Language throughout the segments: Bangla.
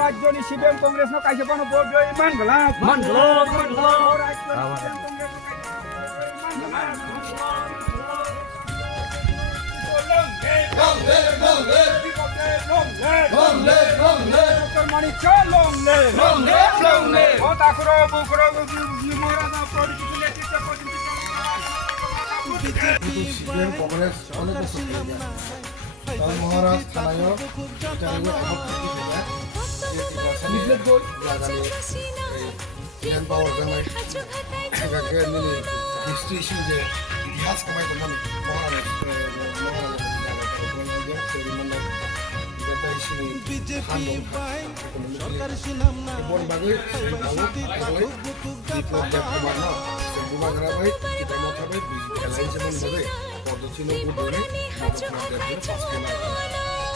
રાજ્યોની સીપીએમ કોંગ્રેસનો કાંઈ પણ વોટ જોઈ માન ભલા মহারাজ থানায় পাওয়ার জন্য হিস্ট্রি ইস্যু যে ইতিহাস কমাই করলাম মহারাজ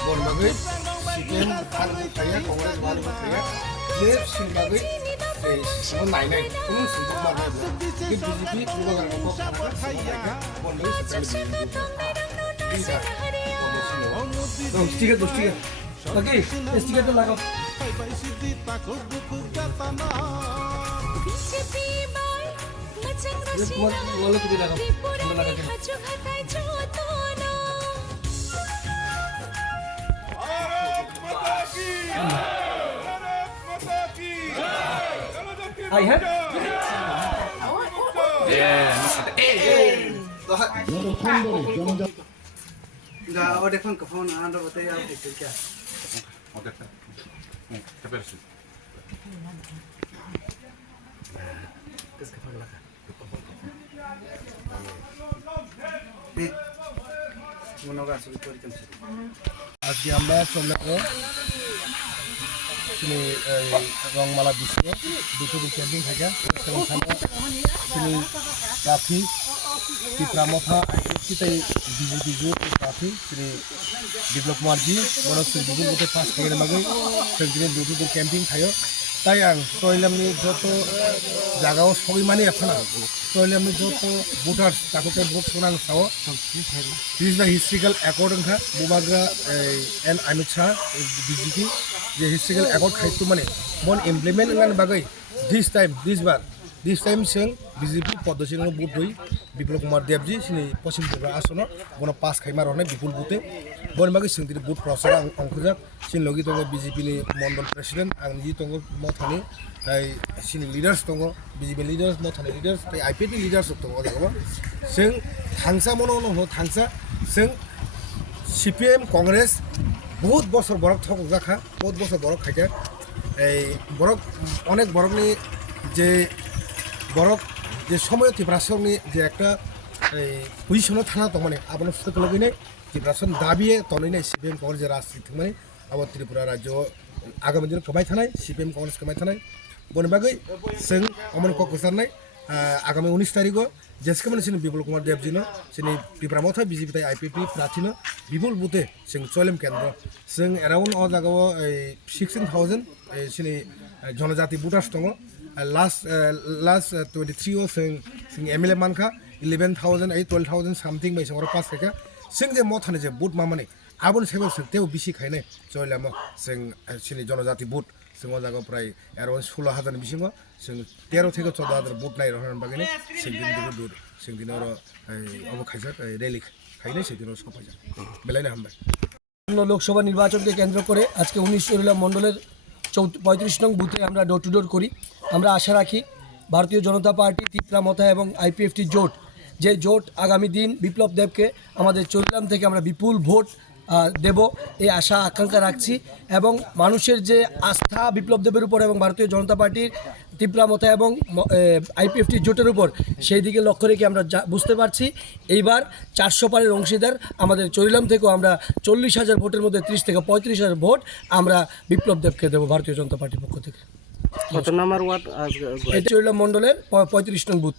বনবাগৈ সিপিএম थाया कांग्रेस बाल थाया जे सिंबागै सिबो नायनाय कुनु सुजुग मारनाय कि बीजेपी गुबुन गामखौ थाया बन्दै सत्तानि दस टिकेट ओके इस टिकेट तो लगाओ ये वाला को भी लगाओ हम लगा के I have. Enggak, ada kan ke phone anda बताइए आप देखिए क्या ओके कैपेसिटी किसका फोन लगा मनोगा सुबह कोई कम से आज के আমরা চলে তিনি রংমালা বিশ্ব দুটো ক্যাম্পিং থাকে তিনি প্রার্থী ত্রিপুরা মথা আইপিএফটি বিজেপি জোট প্রার্থী শ্রী বিপ্লব কুমারজি বনশ্রী বিপুল গতে পাস খাইলে মাগৈ সেদিনে দুটো ক্যাম্পিং থাকে তাই आं চয়লামনি যত জায়গাও সবইমানে এখানা চয়লামনি যত ভোটার্স তাকে ভোট সোনাং সাও this is the historical accord ओंखा बुबाग्रा एन अमित शाह बीजेपी जे हिस्ट्रिकल एकॉर्ड खायतो माने बन इमप्लीमेंट होननानै बागै दिस टाइम जों बीजेपी पद्धतिजों भोट होई विप्लव कुमार देवजी सिनि पश्चिम त्रिपुरा आसन बन पास खाइमार हरनाय विपुल बुते बन बागै जों दिनै भोट प्रचार अंखजाक सिन लगी दङ बीजेपी नि मंडल प्रेसिडेंट आं निजि दङ मथानि सिनि लिडार्स दङ बीजेपी लिडार्स मथानि लिडार्स आईपीएफटी लिडार्स दङ अदागो जों थांसा मनोनो हो थांसा जों सीपीएम कांग्रेस बहुत बছর বরক থক জাখা বহুত বছর বরক খাইছে এই বরক অনেক বরকনি যে বরক যে সময় ত্রিপুরাসননি যে একটা এই পজিশনে থানা তো মানে আপনার সাথে লগিনে ত্রিপুরাসন দাবিয়ে তনইনে সিপিএম कांग्रेस যে রাজনীতি মানে আবার ত্রিপুরা রাজ্য আগামী দিনে কমাই থানায় সিপিএম कांग्रेस কমাই থানায় বনবাগৈ जों अमन ककसारनाय आगामी 19 तारिख जेसेबां सिनि विपुल कुमार देवजीनो सिनि त्रिपुरा मथा बीजेपी आईपीपी प्रार्थीनो विपुल बुते जों चयलम केन्द्र जों एराउन्ड अ जागाव 16,000 सिनि जनजाति भोटार्स दङ लास्ट 23 जों एमएलए मानखा 11,000 12,000 सामथिं बायसां आरो पास खायखा जों जे मथानि जे भोट मामाने आबन सेबल तेव बिसि खायनाय चयलाम जों सिनि जनजाति भोट जों जागा प्राय एराउन्ड 16,000 बिसिङाव जों 13 থেকে 14,000 भोट नाय रहन बागैने सिंदिन दूर सिंदिन और अब खाइजाक रैली खाइने सिंदिन सफाइजा बेलायना हमबाय लोकसभा निर्वाचन के केंद्र করে আজকে 19 চরিলাম মণ্ডলের 35 নং বুথে আমরা ডোর টু ডোর করি আমরা আশা রাখি ভারতীয় জনতা পার্টি ত্রিপুরা মথা এবং আইপিএফটি জোট যে জোট আগামী দিন বিপ্লব দেবকে আমাদের চরিলাম থেকে আমরা বিপুল ভোট দেব এই আশা আকাঙ্ক্ষা রাখছি এবং মানুষের যে আস্থা বিপ্লব দেবের উপর এবং ভারতীয় জনতা পার্টির ত্রিপুরা মথা এবং আইপিএফটি জোটের উপর সেই দিকে লক্ষ্য রেখে আমরা বুঝতে পারছি এইবার 400 পারের অংশীদার আমাদের চরিলাম থেকেও আমরা 40,000 ভোটের মধ্যে 30 থেকে 35,000 ভোট আমরা বিপ্লব দেবকে দেব ভারতীয় জনতা পার্টির পক্ষ থেকে। কত নাম্বার ওয়ার্ড এই চরিলাম মণ্ডলের 35 নং বুথ।